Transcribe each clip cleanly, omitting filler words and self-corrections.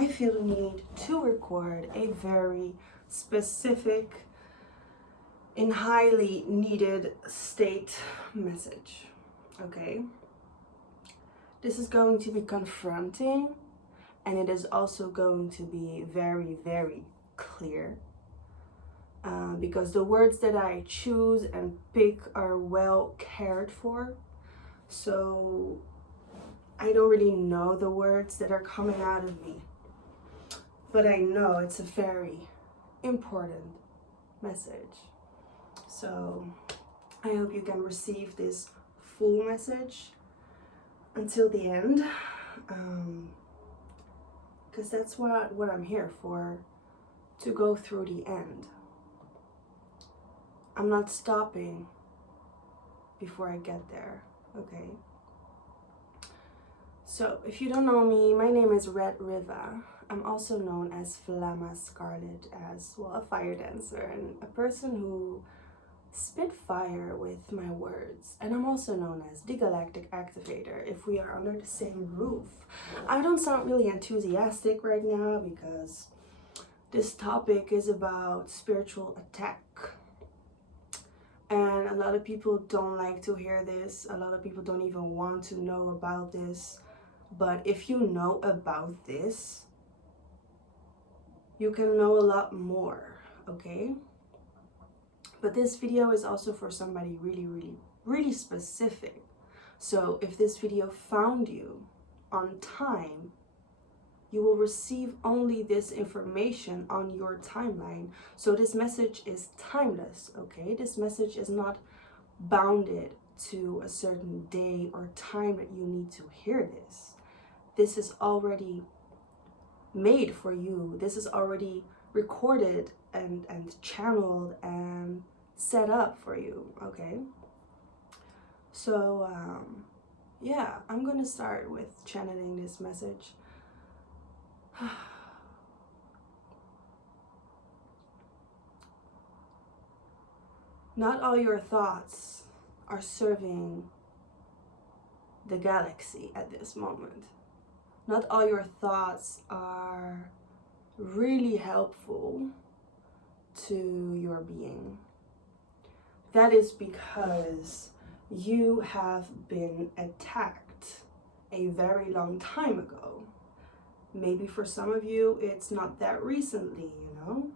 I feel the need to record a very specific and highly needed state message. Okay? This is going to be confronting, and it is also going to be very, very clear. Because the words that I choose and pick are well cared for. So I don't really know the words that are coming out of me, but I know it's a very important message. So I hope you can receive this full message until the end, because that's what I'm here for, to go through the end. I'm not stopping before I get there, okay? So, if you don't know me, my name is Red Riva. I'm also known as Flamma Scarlet, as well, a fire dancer and a person who spit fire with my words. And I'm also known as the Galactic Activator if we are under the same roof. I don't sound really enthusiastic right now because this topic is about spiritual attack. And a lot of people don't like to hear this. A lot of people don't even want to know about this. But if you know about this, you can know a lot more, okay? But this video is also for somebody really, really, really specific. So if this video found you on time, you will receive only this information on your timeline. So this message is timeless, okay? This message is not bounded to a certain day or time that you need to hear this. This is already made for you. This is already recorded and channeled and set up for you, okay? So, yeah, I'm gonna start with channeling this message. Not all your thoughts are serving the galaxy at this moment. Not all your thoughts are really helpful to your being. That is because you have been attacked a very long time ago. Maybe for some of you, it's not that recently, you know?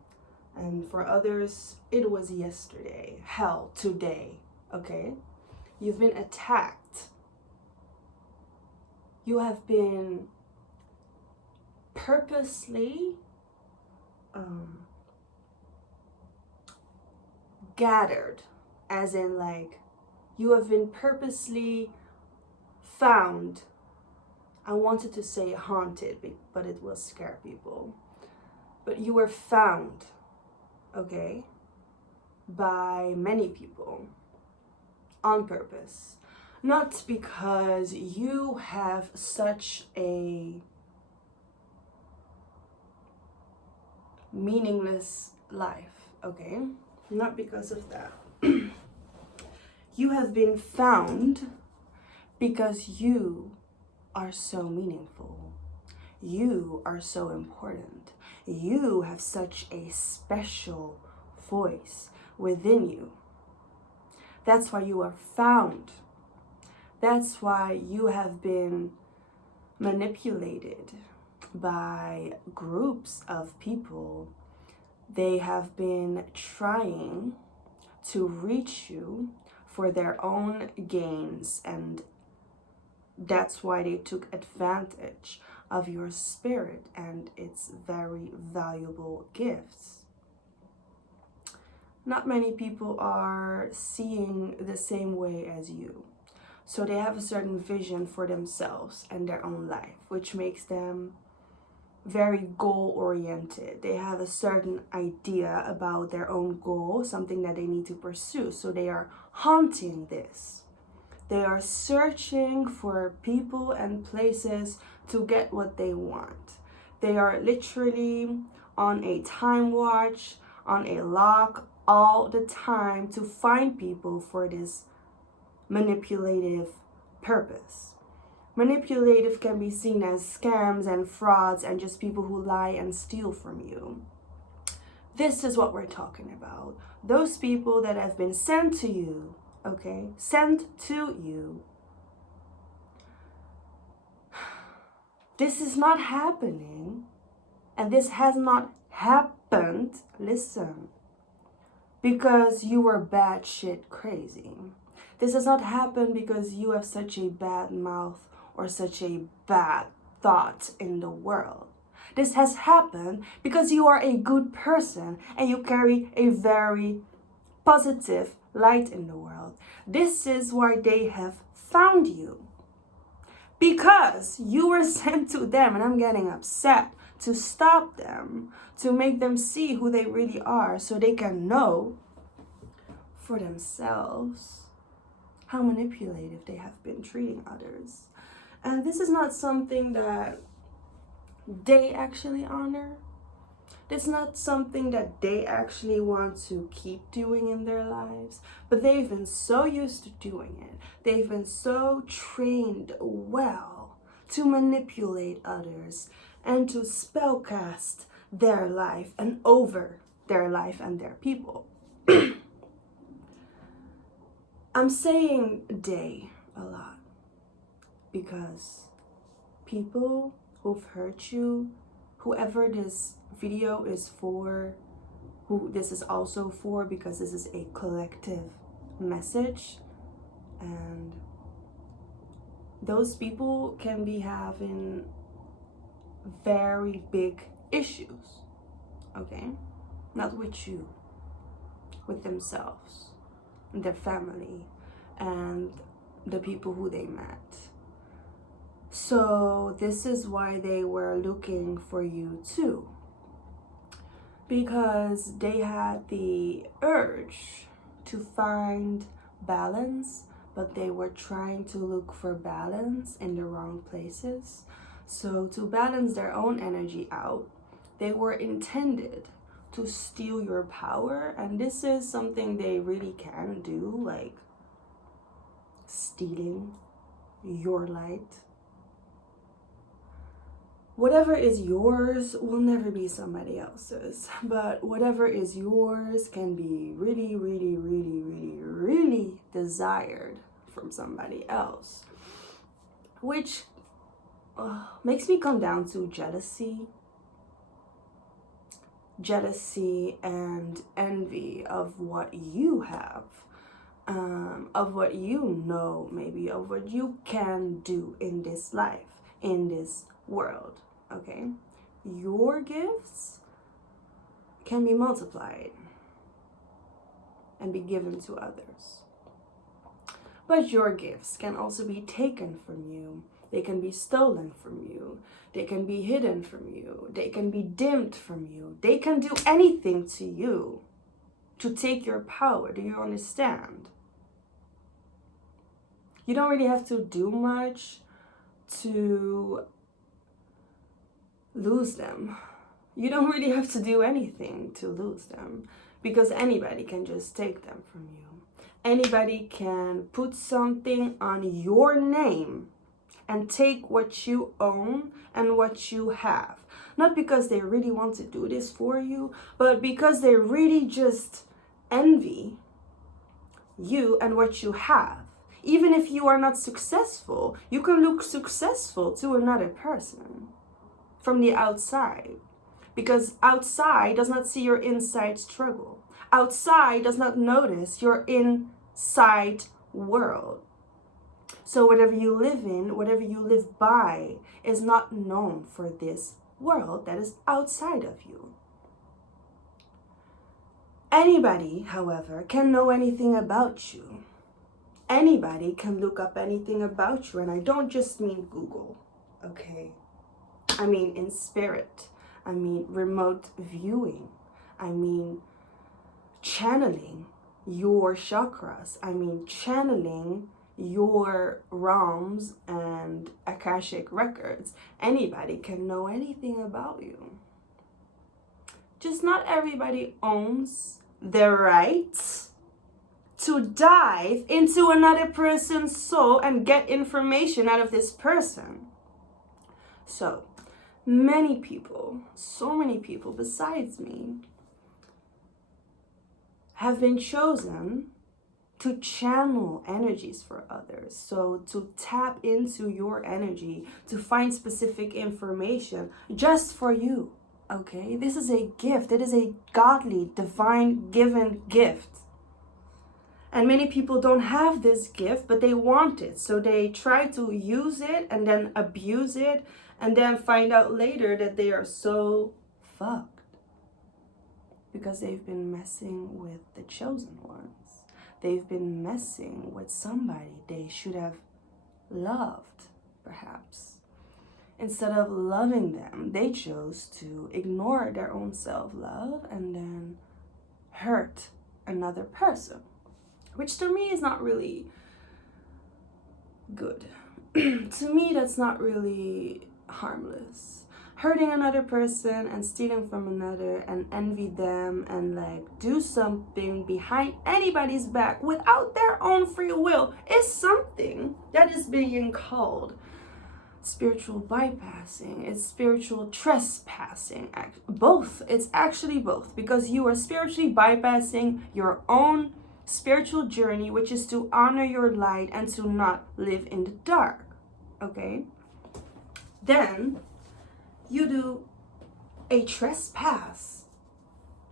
And for others, it was yesterday. Hell, today, okay? You've been attacked. You have been purposely gathered, as in like, you have been purposely found. I wanted to say haunted, but it will scare people. But you were found, okay, by many people on purpose. Not because you have such a meaningless life, okay? Not because of that. You have been found because you are so meaningful. You are so important. You have such a special voice within you. That's why you are found. That's why you have been manipulated by groups of people. They have been trying to reach you for their own gains, and that's why they took advantage of your spirit and its very valuable gifts. Not many people are seeing the same way as you. So they have a certain vision for themselves and their own life, which makes them very goal-oriented. They have a certain idea about their own goal, something that they need to pursue. So they are haunting this. They are searching for people and places to get what they want. They are literally on a time watch, on a lock all the time to find people for this manipulative purpose. Manipulative can be seen as scams and frauds and just people who lie and steal from you. This is what we're talking about. Those people that have been sent to you, okay? Sent to you. This is not happening, and this has not happened, listen, because you were batshit crazy. This has not happened because you have such a bad mouth or such a bad thought in the world. This has happened because you are a good person and you carry a very positive light in the world. This is why they have found you. Because you were sent to them, and I'm getting upset, to stop them, to make them see who they really are so they can know for themselves how manipulative they have been treating others. And this is not something that they actually honor. It's not something that they actually want to keep doing in their lives, but they've been so used to doing it. They've been so trained well to manipulate others and to spellcast their life and over their life and their people. I'm saying they a lot because people who've hurt you, whoever this video is for, who this is also for, because this is a collective message, and those people can be having very big issues, okay? Not with you, with themselves, their family, and the people who they met. So this is why they were looking for you too, because they had the urge to find balance, but they were trying to look for balance in the wrong places. So to balance their own energy out, they were intended to steal your power, and this is something they really can do, like stealing your light. Whatever is yours will never be somebody else's, but whatever is yours can be really, really, really, really, really desired from somebody else, which makes me come down to jealousy and envy of what you have, of what you know, maybe of what you can do in this life, in this world. Okay, your gifts can be multiplied and be given to others, but your gifts can also be taken from you. They can be stolen from you. They can be hidden from you. They can be dimmed from you. They can do anything to you to take your power. Do you understand? You don't really have to do much to lose them. You don't really have to do anything to lose them, because anybody can just take them from you. Anybody can put something on your name and take what you own and what you have. Not because they really want to do this for you, but because they really just envy you and what you have. Even if you are not successful, you can look successful to another person from the outside, because outside does not see your inside struggle. Outside does not notice your inside world. So whatever you live in, whatever you live by, is not known for this world that is outside of you. Anybody, however, can know anything about you. Anybody can look up anything about you, and I don't just mean Google, okay? I mean in spirit. I mean remote viewing. I mean channeling your chakras. I mean channeling your realms and Akashic records. Anybody can know anything about you. Just not everybody owns the right to dive into another person's soul and get information out of this person. So many people, so many people besides me, have been chosen to channel energies for others. So to tap into your energy, to find specific information just for you, okay? This is a gift. It is a godly, divine given gift. And many people don't have this gift, but they want it. So they try to use it and then abuse it and then find out later that they are so fucked because they've been messing with the chosen ones. They've been messing with somebody they should have loved, perhaps. Instead of loving them, they chose to ignore their own self-love and then hurt another person, which to me is not really good. To me, that's not really harmless. Hurting another person and stealing from another and envy them and like do something behind anybody's back without their own free will is something that is being called spiritual bypassing. It's spiritual trespassing. Both. It's actually both, because you are spiritually bypassing your own spiritual journey, which is to honor your light and to not live in the dark. Okay? Then you do a trespass.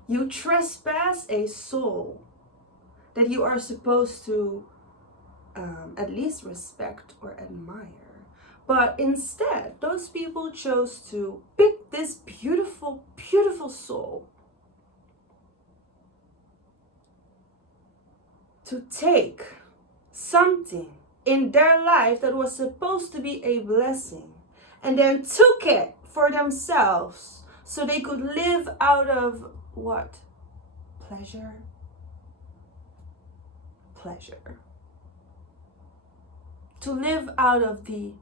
You trespass a soul that you are supposed to at least respect or admire. But instead, those people chose to pick this beautiful, beautiful soul to take something in their life that was supposed to be a blessing and then took it for themselves so they could live out of what? Pleasure? Pleasure. To live out of the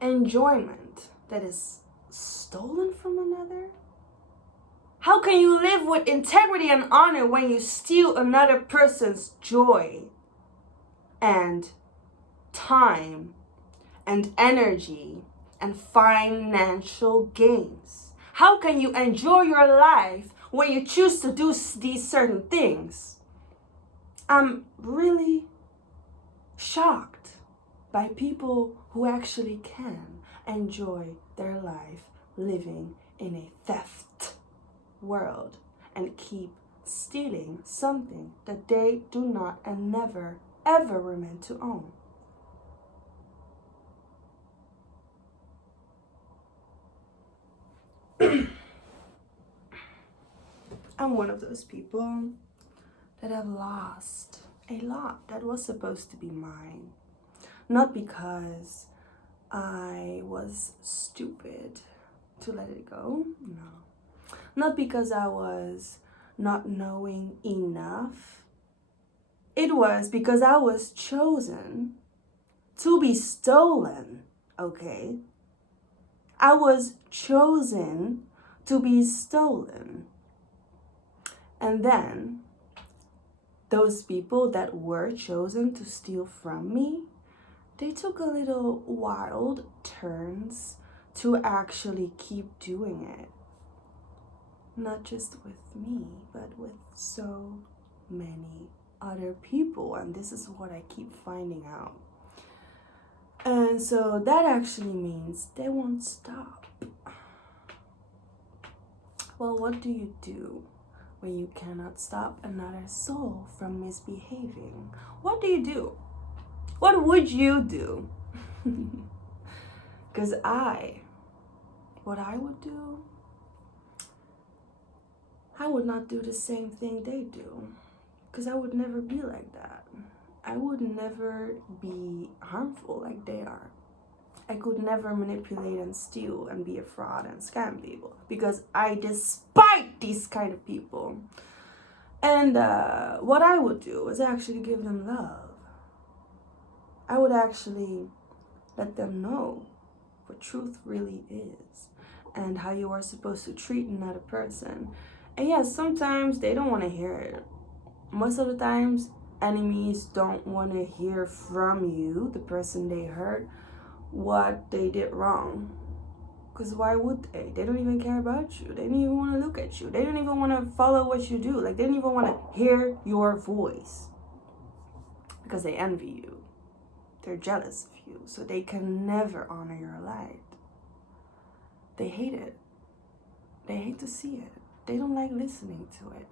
enjoyment that is stolen from another? How can you live with integrity and honor when you steal another person's joy and time and energy and financial gains? How can you enjoy your life when you choose to do these certain things? I'm really shocked by people who actually can enjoy their life living in a theft world and keep stealing something that they do not and never ever were meant to own. I'm one of those people that have lost a lot that was supposed to be mine. Not because I was stupid to let it go, no. Not because I was not knowing enough. It was because I was chosen to be stolen, okay? I was chosen to be stolen. And then those people that were chosen to steal from me, they took a little wild turns to actually keep doing it. Not just with me, but with so many other people. And this is what I keep finding out. And so that actually means they won't stop. Well, what do you do when you cannot stop another soul from misbehaving? What do you do? What would you do? Because what I would do, I would not do the same thing they do. Because I would never be like that. I would never be harmful like they are. I could never manipulate and steal and be a fraud and scam people. Because I despise these kind of people. And what I would do is actually give them love. I would actually let them know what truth really is and how you are supposed to treat another person. And yes, sometimes they don't want to hear it. most of the times, enemies don't want to hear from you, the person they hurt, what they did wrong. Because why would they? They don't even care about you. They don't even want to look at you. They don't even want to follow what you do. Like, they don't even want to hear your voice. Because they envy you. They're jealous of you. So they can never honor your light. They hate it. They hate to see it. They don't like listening to it.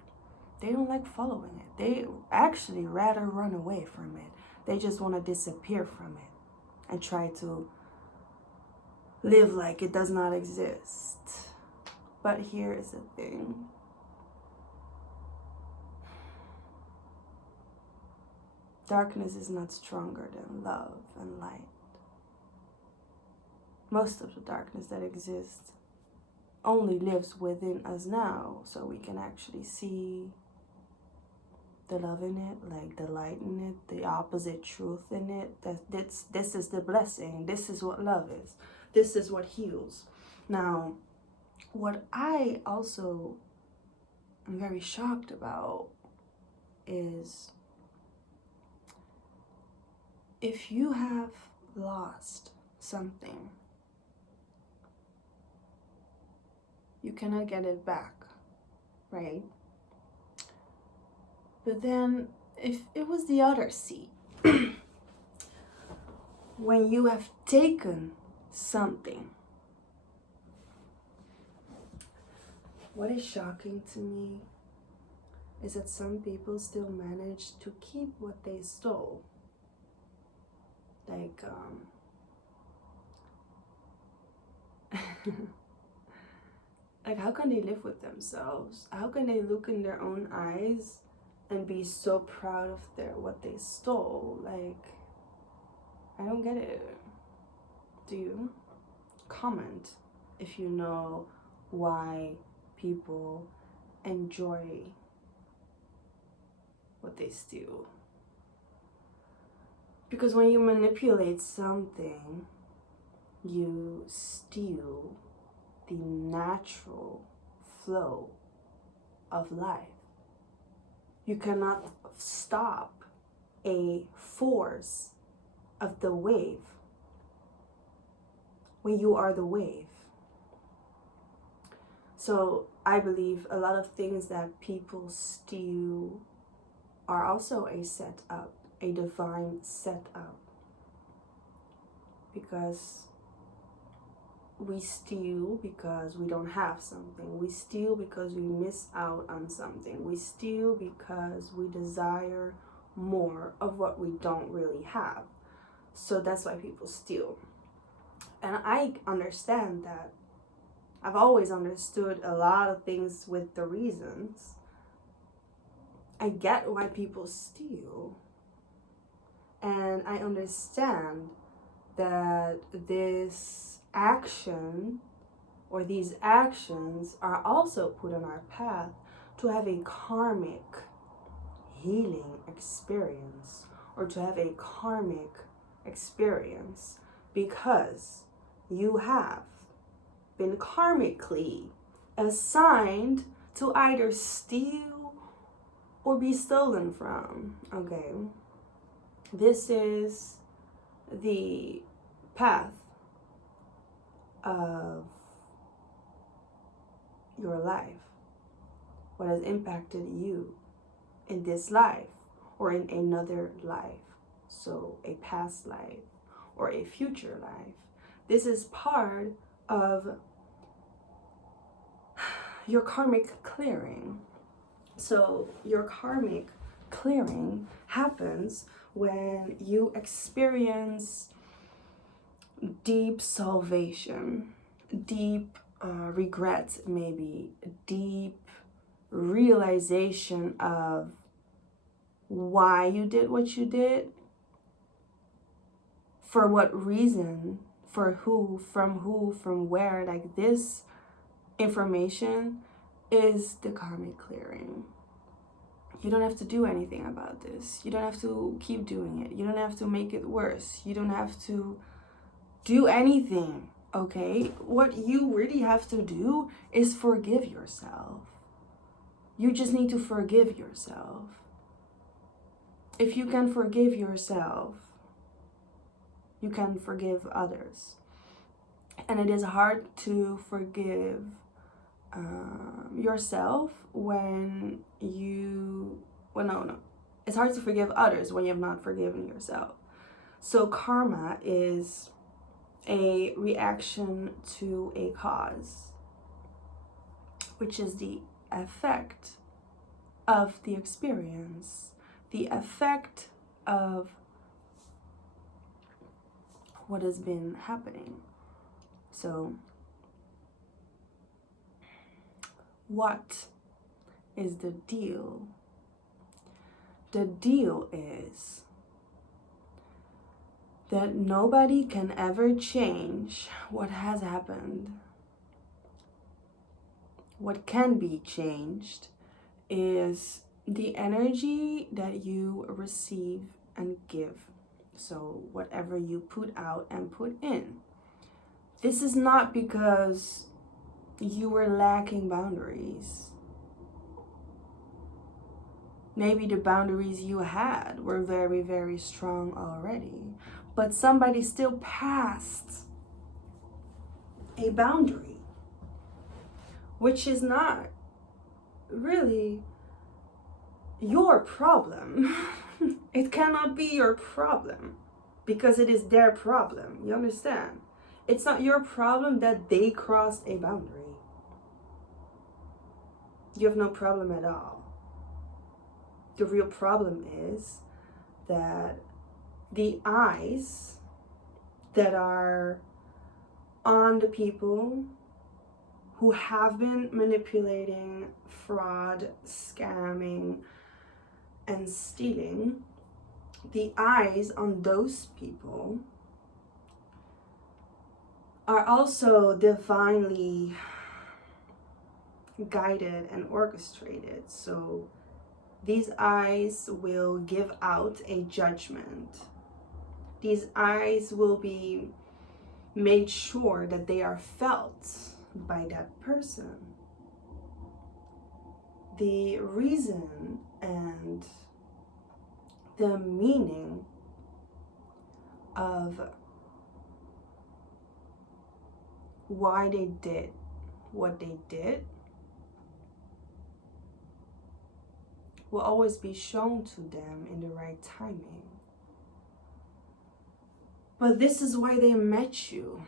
They don't like following it. They actually rather run away from it. They just want to disappear from it and try to live like it does not exist. But here is the thing. Darkness is not stronger than love and light. Most of the darkness that exists only lives within us now, so we can actually see the love in it, like the light in it, the opposite truth in it. This is the blessing. This is what love is. This is what heals. Now, what I also am very shocked about is if you have lost something, you cannot get it back, right? But then if it was the other seat, when you have taken something, what is shocking to me is that some people still manage to keep what they stole. Like, like, how can they live with themselves? How can they look in their own eyes and be so proud of what they stole? Like, I don't get it. Do you? Comment if you know why people enjoy what they steal. Because when you manipulate something, you steal the natural flow of life. You cannot stop a force of the wave when you are the wave. So I believe a lot of things that people steal are also a setup, a divine setup. Because we steal because we don't have something. We steal because we miss out on something. We steal because we desire more of what we don't really have. So that's why people steal. And I understand that. I've always understood a lot of things with the reasons. I get why people steal. And I understand that this action or these actions are also put on our path to have a karmic healing experience or to have a karmic experience because you have been karmically assigned to either steal or be stolen from. Okay, this is the path of your life, what has impacted you in this life or in another life, so a past life or a future life. This is part of your karmic clearing. So your karmic clearing happens when you experience deep salvation, deep regret, maybe deep realization of why you did what you did, for what reason, for who, from where. Like, this information is the karmic clearing. You don't have to do anything about this. You don't have to keep doing it. You don't have to make it worse. You don't have to do anything, okay? What you really have to do is forgive yourself. You just need to forgive yourself. if you can forgive yourself, you can forgive others. And it is hard to forgive yourself when you, well, no. It's hard to forgive others when you have not forgiven yourself. So karma is a reaction to a cause, which is the effect of the experience, the effect of what has been happening. So, what is the deal? The deal is that nobody can ever change what has happened. What can be changed is the energy that you receive and give. So whatever you put out and put in. This is not because you were lacking boundaries. Maybe the boundaries you had were very, very strong already, but somebody still passed a boundary, which is not really your problem. It cannot be your problem because it is their problem. You understand? It's not your problem that they crossed a boundary. You have no problem at all. The real problem is that the eyes that are on the people who have been manipulating, fraud, scamming, and stealing, the eyes on those people are also divinely guided and orchestrated. So these eyes will give out a judgment. These eyes will be made sure that they are felt by that person. The reason and the meaning of why they did what they did will always be shown to them in the right timing. But this is why they met you.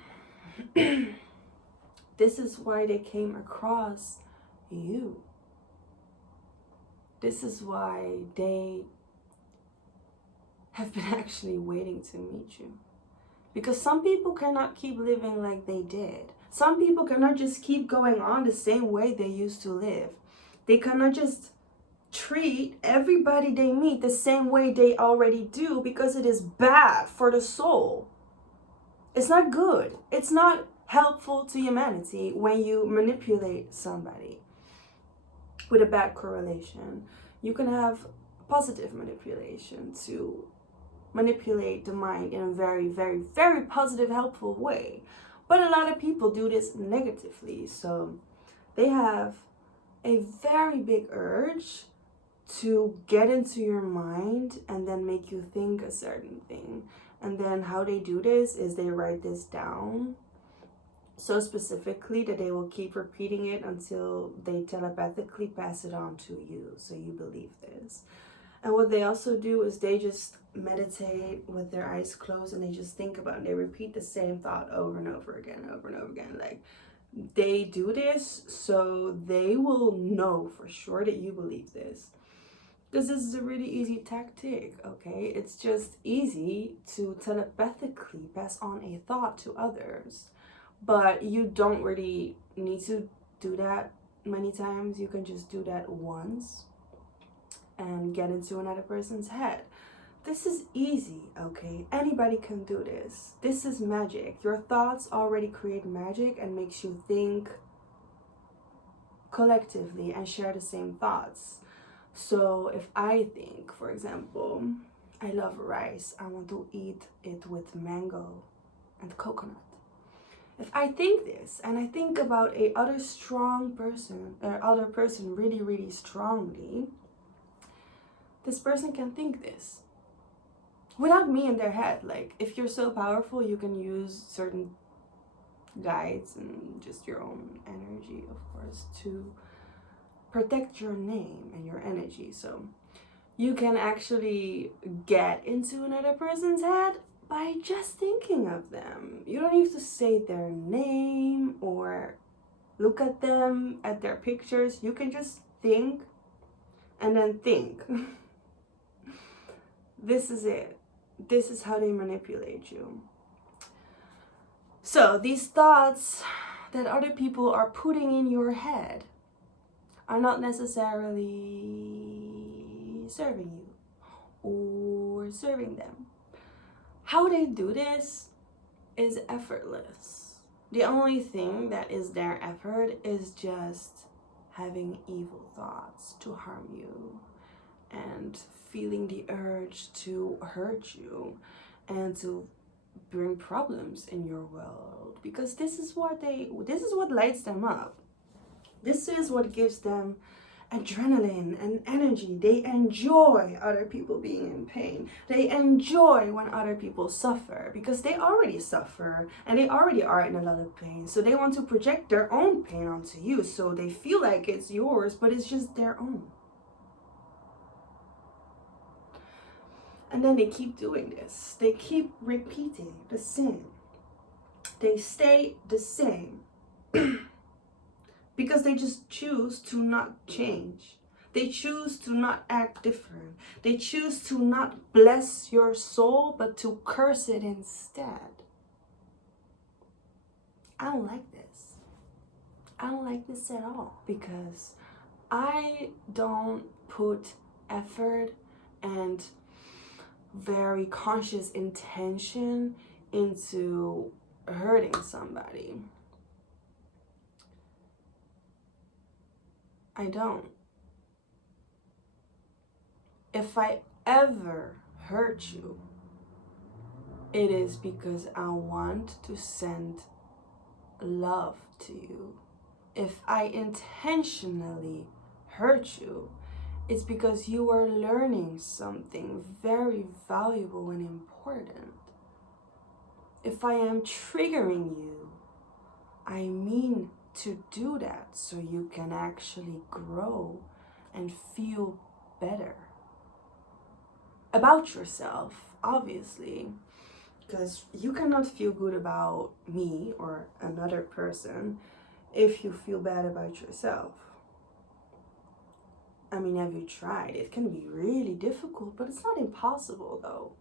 This is why they came across you. This is why they have been actually waiting to meet you. Because some people cannot keep living like they did. Some people cannot just keep going on the same way they used to live. They cannot just treat everybody they meet the same way they already do, because it is bad for the soul. It's not good. It's not helpful to humanity when you manipulate somebody with a bad correlation. You can have positive manipulation to manipulate the mind in a very, very, very positive, helpful way. But a lot of people do this negatively. So they have a very big urge to get into your mind and then make you think a certain thing. And then how they do this is they write this down so specifically that they will keep repeating it until they telepathically pass it on to you, so you believe this. And what they also do is they just meditate with their eyes closed, and they just think about it. They repeat the same thought over and over again, over and over again. Like, they do this so they will know for sure that you believe this. Because this is a really easy tactic, okay? It's just easy to telepathically pass on a thought to others. But you don't really need to do that many times. You can just do that once and get into another person's head. This is easy, okay? Anybody can do this. This is magic. Your thoughts already create magic and makes you think collectively and share the same thoughts. So if I think, for example, I love rice, I want to eat it with mango and coconut. If I think this and I think about a other strong person or other person really, really strongly, this person can think this. without me in their head. Like, if you're so powerful, you can use certain guides and just your own energy, of course, to protect your name and your energy. So you can actually get into another person's head by just thinking of them. You don't need to say their name or look at them, at their pictures. You can just think and then think. This is it. This is how they manipulate you. So these thoughts that other people are putting in your head are not necessarily serving you or serving them. How they do this is effortless. The only thing that is their effort is just having evil thoughts to harm you and feeling the urge to hurt you and to bring problems in your world, because this is what lights them up. This is what gives them adrenaline and energy. They enjoy other people being in pain. They enjoy when other people suffer, because they already suffer and they already are in a lot of pain. So they want to project their own pain onto you, so they feel like it's yours, but it's just their own. And then they keep doing this. They keep repeating the same. They stay the same because they just choose to not change. They choose to not act different. They choose to not bless your soul, but to curse it instead. I don't like this. I don't like this at all, because I don't put effort and very conscious intention into hurting somebody. I don't. If I ever hurt you, it is because I want to send love to you. If I intentionally hurt you, it's because you are learning something very valuable and important. If I am triggering you, I mean to do that so you can actually grow and feel better about yourself, obviously, because you cannot feel good about me or another person if you feel bad about yourself. I mean, have you tried? It can be really difficult, but it's not impossible though.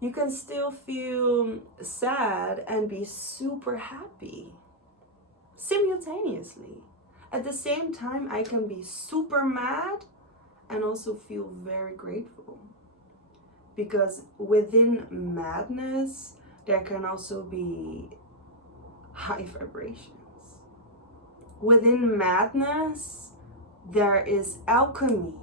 You can still feel sad and be super happy simultaneously. At the same time, I can be super mad and also feel very grateful. Because within madness, there can also be high vibrations. Within madness, there is alchemy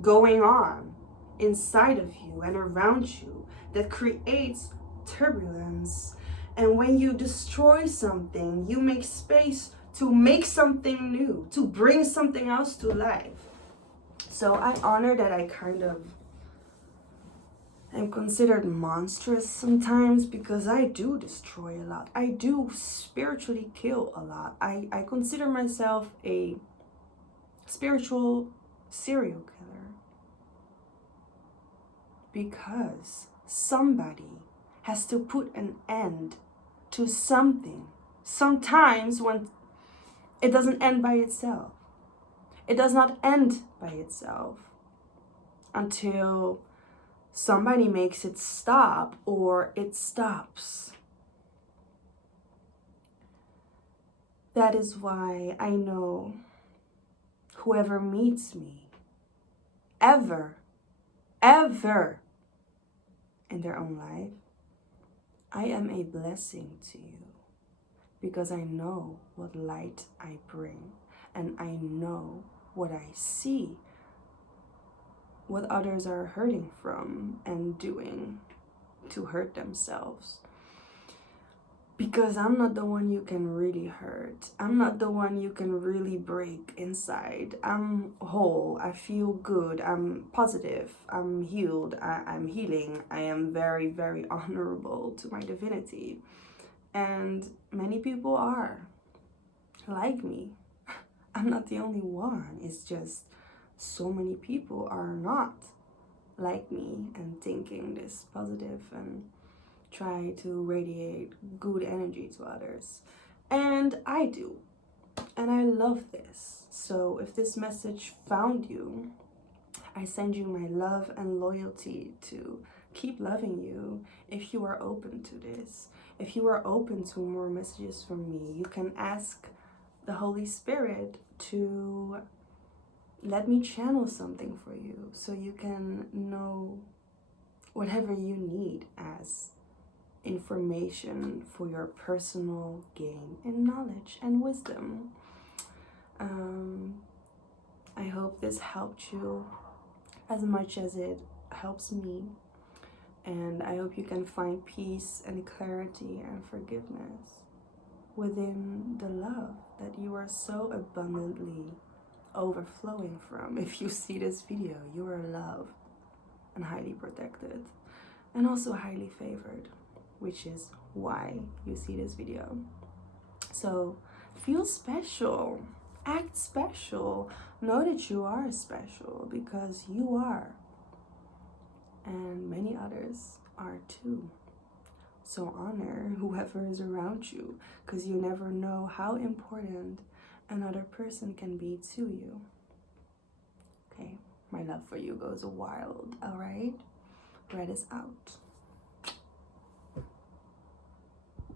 going on inside of you and around you that creates turbulence. And when you destroy something, you make space to make something new, to bring something else to life. So I honor that I kind of am considered monstrous sometimes, because I do destroy a lot. I do spiritually kill a lot. I consider myself a spiritual serial killer, because somebody has to put an end to something. Sometimes when it doesn't end by itself. It does not end by itself until somebody makes it stop or it stops. That is why I know whoever meets me, ever in their own life, I am a blessing to you, because I know what light I bring, and I know what I see, what others are hurting from and doing to hurt themselves. Because I'm not the one you can really hurt. I'm not the one you can really break inside. I'm whole. I feel good. I'm positive. I'm healed. I'm healing. I am very, very honorable to my divinity. And many people are like me. I'm not the only one. It's just so many people are not like me and thinking this positive and try to radiate good energy to others. And I do. And I love this. So if this message found you, I send you my love and loyalty to keep loving you. If you are open to this, if you are open to more messages from me, you can ask the Holy Spirit to let me channel something for you so you can know whatever you need as information for your personal gain in knowledge and wisdom. I hope this helped you as much as it helps me, and I hope you can find peace and clarity and forgiveness within the love that you are so abundantly overflowing from. If you see this video, you are loved and highly protected and also highly favored, which is why you see this video. So feel special, act special, know that you are special, because you are, and many others are too. So honor whoever is around you, because you never know how important another person can be to you. Okay, my love for you goes wild, all right? Red is out.